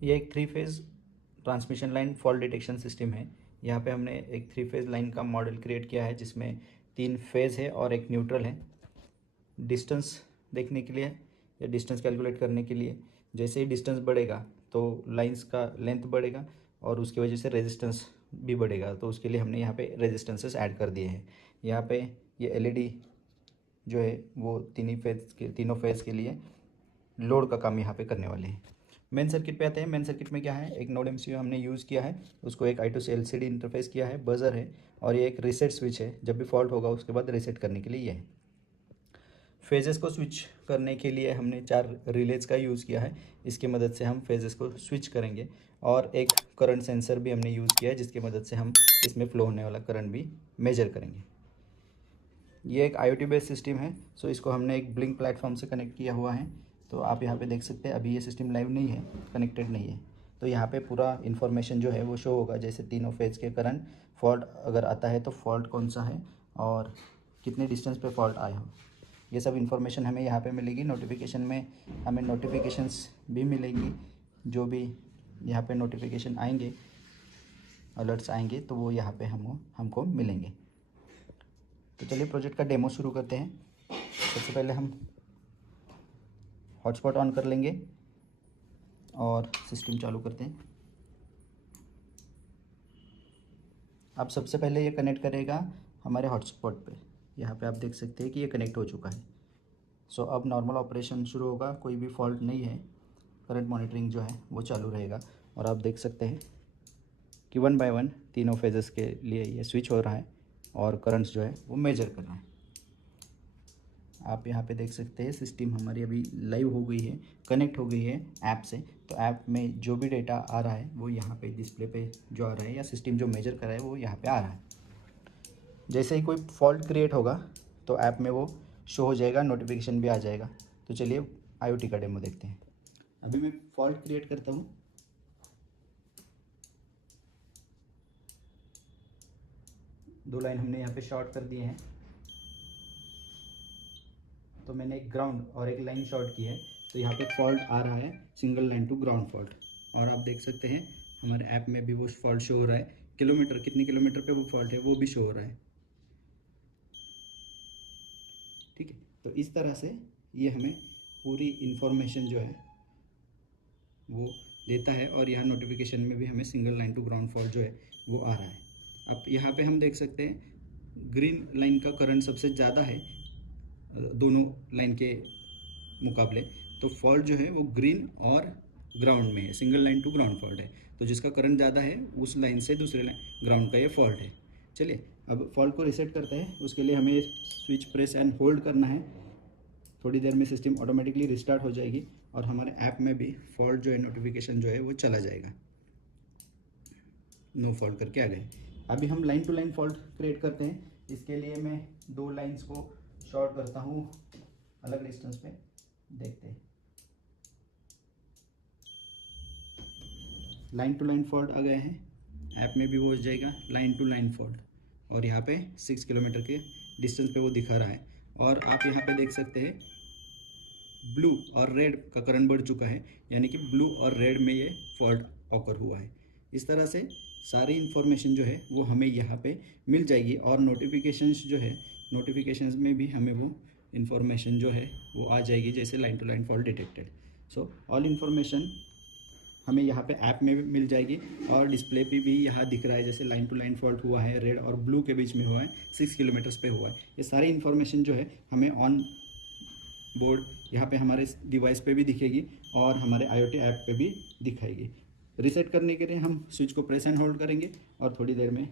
ये एक 3 phase transmission line fault detection system है। यहाँ पे हमने एक 3 फेज़ लाइन का मॉडल क्रिएट किया है जिसमें 3 फेज़ है और एक न्यूट्रल है। डिस्टेंस देखने के लिए या डिस्टेंस कैलकुलेट करने के लिए जैसे ही डिस्टेंस बढ़ेगा तो लाइंस का लेंथ बढ़ेगा और उसकी वजह से रेजिस्टेंस भी बढ़ेगा। तो उसके लिए हमने यहाँ पे रेजिस्टेंसेस ऐड कर दिए हैं। यहाँ पे ये एलईडी जो है वो तीनों फेज़ के लिए लोड का काम यहाँ पे करने वाले हैं। मेन सर्किट पे आते हैं। मेन सर्किट में क्या है, एक नोड एमसीयू हमने यूज़ किया है, उसको एक I2 से LCD इंटरफेस किया है, बजर है और ये एक रीसेट स्विच है। जब भी फॉल्ट होगा उसके बाद रीसेट करने के लिए ये है। फेजेस को स्विच करने के लिए हमने 4 रिलेज का यूज़ किया है। इसकी मदद से हम फेजेस को स्विच करेंगे और एक करंट सेंसर भी हमने यूज़ किया है जिसकी मदद से हम इसमें फ्लो होने वाला करंट भी मेजर करेंगे। ये एक IoT बेस्ड सिस्टम है, सो इसको हमने एक ब्लिंक प्लेटफॉर्म से कनेक्ट किया हुआ है। तो आप यहाँ पे देख सकते हैं अभी ये सिस्टम लाइव नहीं है, कनेक्टेड नहीं है। तो यहाँ पे पूरा इन्फॉर्मेशन जो है वो शो होगा, जैसे तीनों फेज़ के करंट, फॉल्ट अगर आता है तो फॉल्ट कौन सा है और कितने डिस्टेंस पे फॉल्ट आया हो, ये सब इन्फॉर्मेशन हमें यहाँ पे मिलेगी। नोटिफिकेशन में हमें नोटिफिकेशंस भी मिलेंगी, जो भी यहाँ पे नोटिफिकेशन आएंगे, अलर्ट्स आएंगे तो वो यहाँ पे हमको मिलेंगे। तो चलिए प्रोजेक्ट का डेमो शुरू करते हैं। सबसे पहले हम हॉटस्पॉट ऑन कर लेंगे और सिस्टम चालू करते हैं। अब सबसे पहले ये कनेक्ट करेगा हमारे हॉटस्पॉट पे। यहाँ पे आप देख सकते हैं कि ये कनेक्ट हो चुका है। सो अब नॉर्मल ऑपरेशन शुरू होगा, कोई भी फॉल्ट नहीं है, करंट मॉनिटरिंग जो है वो चालू रहेगा। और आप देख सकते हैं कि 1 बाय 1 तीनों फेजेस के लिए ये स्विच हो रहा है और करंट्स जो है वो मेजर कर रहा है। आप यहाँ पे देख सकते हैं सिस्टम हमारी अभी लाइव हो गई है, कनेक्ट हो गई है ऐप से। तो ऐप में जो भी डेटा आ रहा है वो यहाँ पे डिस्प्ले पे जो आ रहा है या सिस्टम जो मेजर कर रहा है वो यहाँ पे आ रहा है। जैसे ही कोई फॉल्ट क्रिएट होगा तो ऐप में वो शो हो जाएगा, नोटिफिकेशन भी आ जाएगा। तो चलिए IoT का डेमो देखते हैं। अभी मैं फॉल्ट क्रिएट करता हूँ। दो लाइन हमने यहाँ पे शॉर्ट कर दिए हैं। तो मैंने एक ग्राउंड और एक लाइन शॉर्ट की है, तो यहाँ पे फॉल्ट आ रहा है, single line to ground fault. और आप देख सकते हैं हमारे ऐप में भी वो फॉल्ट शो हो रहा है, किलोमीटर कितने किलोमीटर पे वो फॉल्ट है वो भी शो हो रहा है। ठीक है, तो इस तरह से ये हमें पूरी इन्फॉर्मेशन जो है वो देता है और यहाँ नोटिफिकेशन में भी हमें single line to ground fault जो है वो आ रहा है। अब यहाँ पे हम देख सकते हैं ग्रीन लाइन का करंट सबसे ज़्यादा है दोनों लाइन के मुकाबले। तो फॉल्ट जो है वो ग्रीन और ग्राउंड में है, single line to ground fault है। तो जिसका करंट ज़्यादा है उस लाइन से दूसरे लाइन ग्राउंड का ये फॉल्ट है। चलिए अब फॉल्ट को रिसेट करते हैं। उसके लिए हमें स्विच प्रेस एंड होल्ड करना है। थोड़ी देर में सिस्टम ऑटोमेटिकली रिस्टार्ट हो जाएगी और हमारे ऐप में भी फॉल्ट जो है नोटिफिकेशन जो है वो चला जाएगा। नो फॉल्ट करके आ गए। अभी हम line to line fault create करते हैं। इसके लिए मैं 2 लाइंस को शॉर्ट करता हूँ अलग डिस्टेंस पे, देखते हैं। लाइन टू लाइन फॉल्ट आ गए हैं, ऐप में भी वो हो जाएगा लाइन टू लाइन फॉल्ट। और यहाँ पे 6 किलोमीटर के डिस्टेंस पे वो दिखा रहा है। और आप यहाँ पे देख सकते हैं ब्लू और रेड का करंट बढ़ चुका है, यानी कि ब्लू और रेड में ये फॉल्ट ऑकर हुआ है। इस तरह से सारी इन्फॉर्मेशन जो है वो हमें यहाँ पे मिल जाएगी। और नोटिफिकेशंस जो है, नोटिफिकेशंस में भी हमें वो इन्फॉर्मेशन जो है वो आ जाएगी, जैसे line to line fault detected. So all information हमें यहाँ पे ऐप में भी मिल जाएगी और डिस्प्ले पे भी यहाँ दिख रहा है, जैसे लाइन टू लाइन फॉल्ट हुआ है, रेड और ब्लू के बीच में हुआ है, 6 किलोमीटर्स पे हुआ है। ये सारी इन्फॉर्मेशन जो है हमें ऑन बोर्ड यहाँ पे हमारे डिवाइस पे भी दिखेगी और हमारे IoT ऐप पे भी दिखाएगी। रीसेट करने के लिए हम स्विच को प्रेस एंड होल्ड करेंगे और थोड़ी देर में,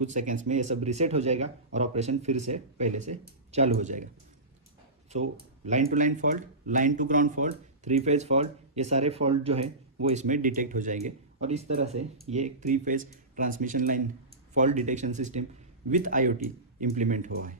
कुछ सेकेंड्स में ये सब रीसेट हो जाएगा और ऑपरेशन फिर से पहले से चालू हो जाएगा। So line to line fault, line to ground fault, 3 phase fault, ये सारे फॉल्ट जो है वो इसमें डिटेक्ट हो जाएंगे। और इस तरह से ये एक 3 phase transmission line fault detection system with IoT implement हुआ है।